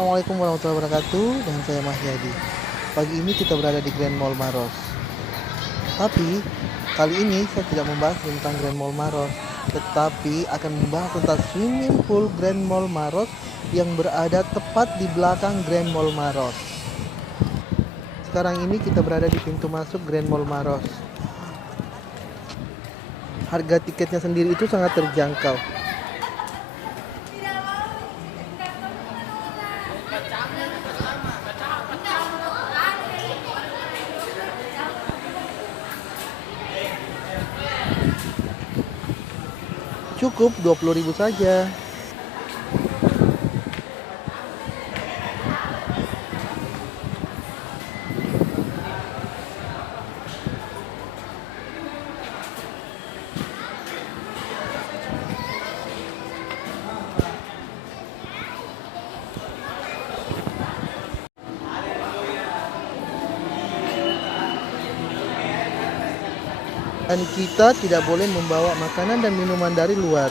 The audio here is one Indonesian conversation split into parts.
Assalamualaikum warahmatullahi wabarakatuh, dengan saya Mahyadi. Pagi ini kita berada di Grand Mall Maros. Tapi kali ini saya tidak membahas tentang Grand Mall Maros, tetapi akan membahas tentang swimming pool Grand Mall Maros yang berada tepat di belakang Grand Mall Maros. Sekarang ini kita berada di pintu masuk Grand Mall Maros. Harga tiketnya sendiri itu sangat terjangkau. Cukup 20.000 saja. Dan kita tidak boleh membawa makanan dan minuman dari luar.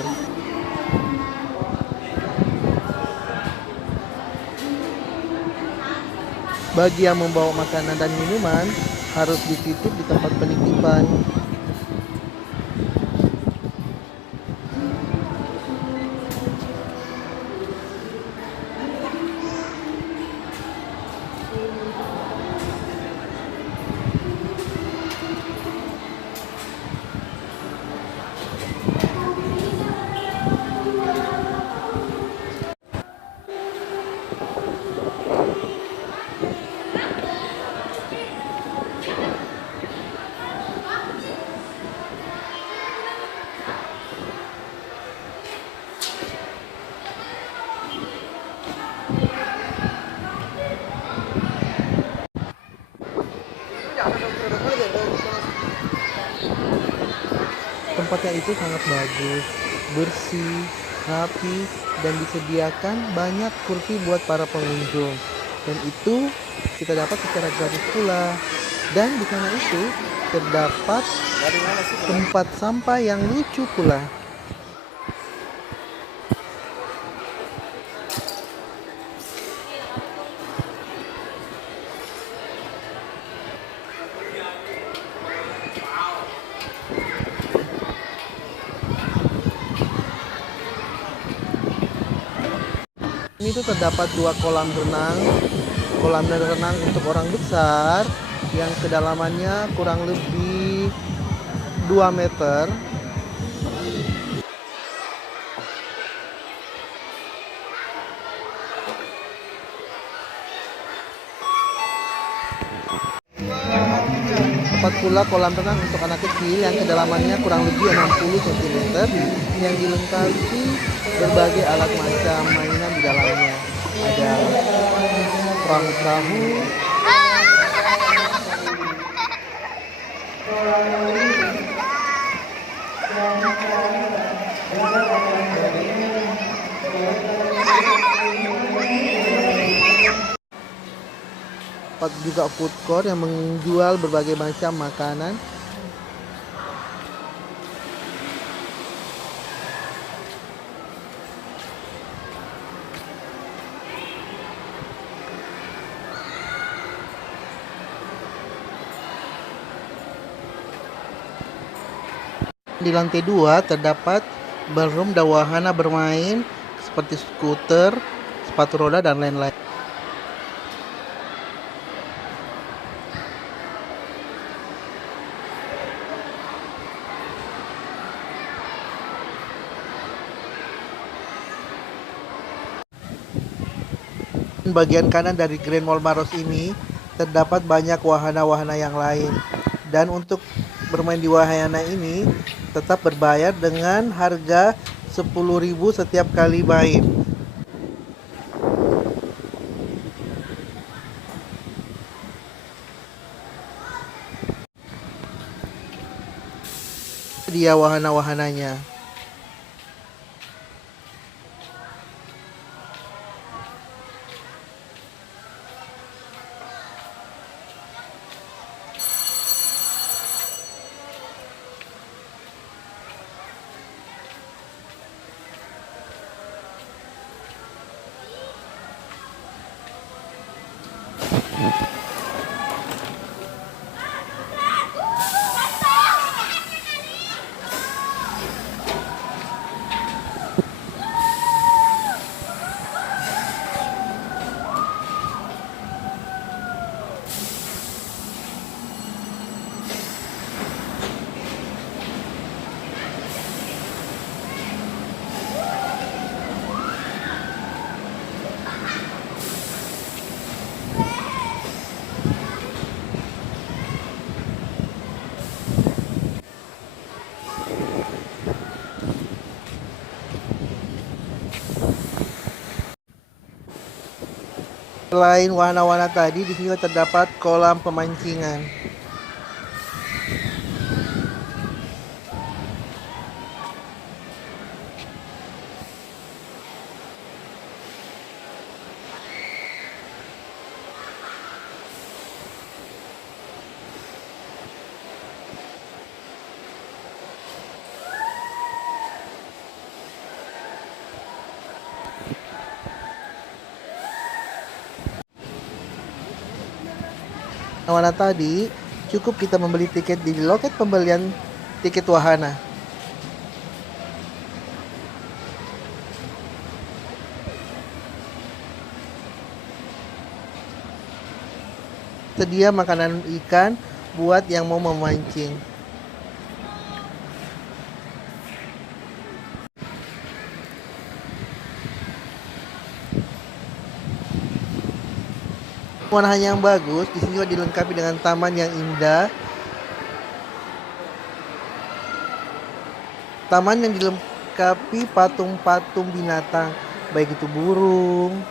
Bagi yang membawa makanan dan minuman, harus dititip di tempat penitipan. Tempatnya itu sangat bagus, bersih, rapi, dan disediakan banyak kursi buat para pengunjung. Dan itu kita dapat secara gratis pula. Dan di sana itu terdapat tempat sampah yang lucu pula. Ini tuh terdapat dua kolam renang untuk orang besar yang kedalamannya kurang lebih 2 meter. Tempat pula kolam renang untuk anak kecil yang kedalamannya kurang lebih 60 cm yang dilengkapi berbagai alat macam mainan di dalamnya. Ada perahu-perahu, juga food court yang menjual berbagai macam makanan. Di lantai 2 terdapat ballroom dan wahana bermain seperti skuter, sepatu roda, dan lain-lain. Bagian kanan dari Grand Mall Maros ini terdapat banyak wahana-wahana yang lain. Dan untuk bermain di wahana ini tetap berbayar dengan harga 10.000 setiap kali main. Dia wahana-wahananya. Selain wahana-wahana tadi, di sini juga terdapat kolam pemancingan. Wahana tadi, cukup kita membeli tiket di loket pembelian tiket wahana. Sedia makanan ikan buat yang mau memancing. Warna yang bagus, di sini juga dilengkapi dengan taman yang indah. Taman yang dilengkapi patung-patung binatang, baik itu burung,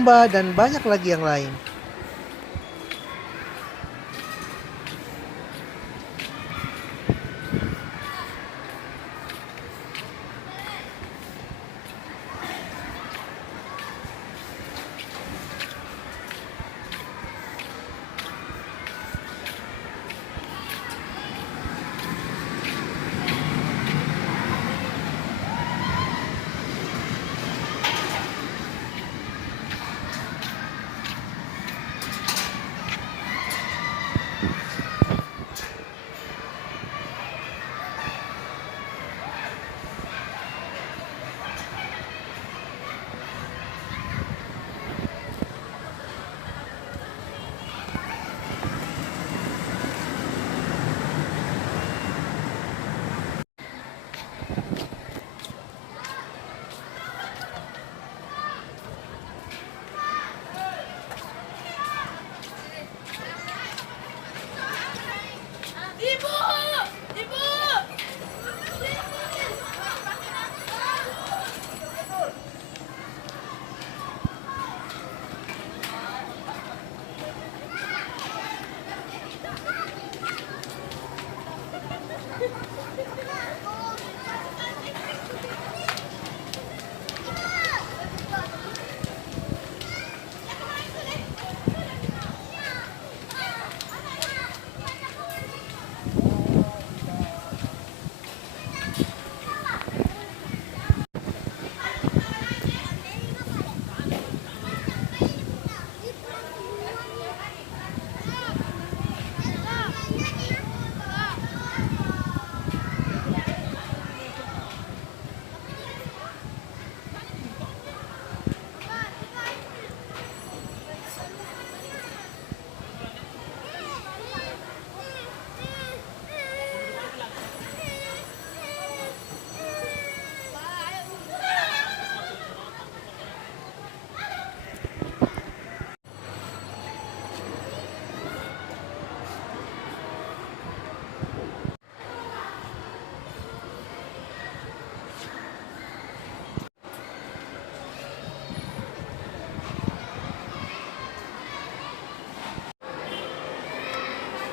domba, dan banyak lagi yang lain.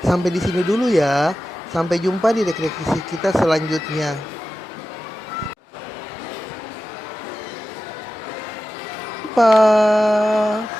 Sampai di sini dulu ya. Sampai jumpa di rekreasi kita selanjutnya. Bye.